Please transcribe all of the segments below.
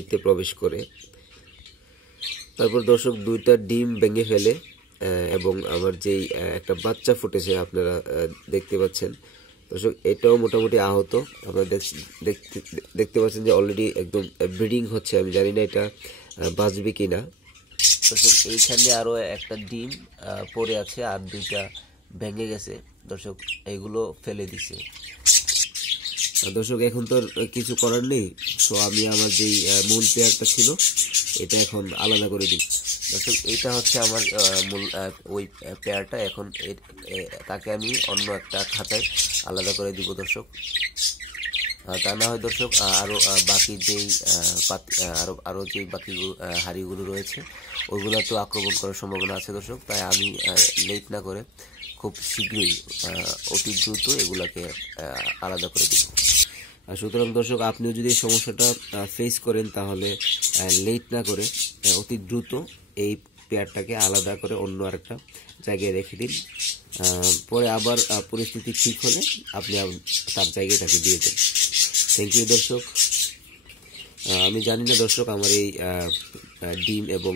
এতে প্রবেশ করে। তারপর দর্শক দুইটা ডিম ভেঙে ফেলে এবং আমার যেই একটা বাচ্চা ফুটেছে আপনারা দেখতে পাচ্ছেন। দর্শক এটাও মোটামুটি আহত। আপনারা দেখতে পাচ্ছেন যে অলরেডি একদম ব্রিডিং হচ্ছে। আমি জানি না এটা বাঁচবে কিনা। দর্শক এইখানে আরো একটা ডিম পড়ে আছে আর দুইটা ভেঙে গেছে। দর্শক এগুলো ফেলে দিছে। দর্শক এখন তো কিছু করার নেই, সো আমি আমার যেই মূল পেয়ারটা ছিল এটা এখন আলাদা করে দিই। দর্শক এটা হচ্ছে আমার মূল ওই পেয়ারটা। এখন তাকে আমি অন্য একটা খাতায় আলাদা করে দিব দর্শক। তা না হয় দর্শক আরও বাকি যেই আরও যেই বাকি হাঁড়িগুলো রয়েছে ওইগুলো তো আক্রমণ করার সম্ভাবনা আছে দর্শক। তাই আমি লেট না করে খুব শীঘ্রই অতি দ্রুত এগুলাকে আলাদা করে দিব। সুতরাং দর্শক আপনিও যদি এই সমস্যাটা ফেস করেন তাহলে লেট না করে অতি দ্রুত এই পেয়ারটাকে আলাদা করে অন্য আরেকটা জায়গায় রেখে দিন। পরে আবার পরিস্থিতি ঠিক হলে আপনি তার জায়গায় তাকে দিয়ে দেন। থ্যাংক ইউ দর্শক। আমি জানি না দর্শক আমার এই ডিম এবং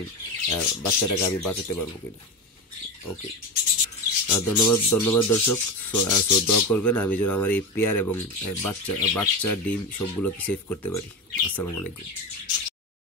বাচ্চাটাকে আমি বাঁচাতে পারবো কিনা। ওকে, ধন্যবাদ দর্শক। সো দোয়া করবেন আমি যেন আমার এই পেয়ার এবং বাচ্চা ডিম সবগুলোকে সেভ করতে পারি। আসসালামু আলাইকুম।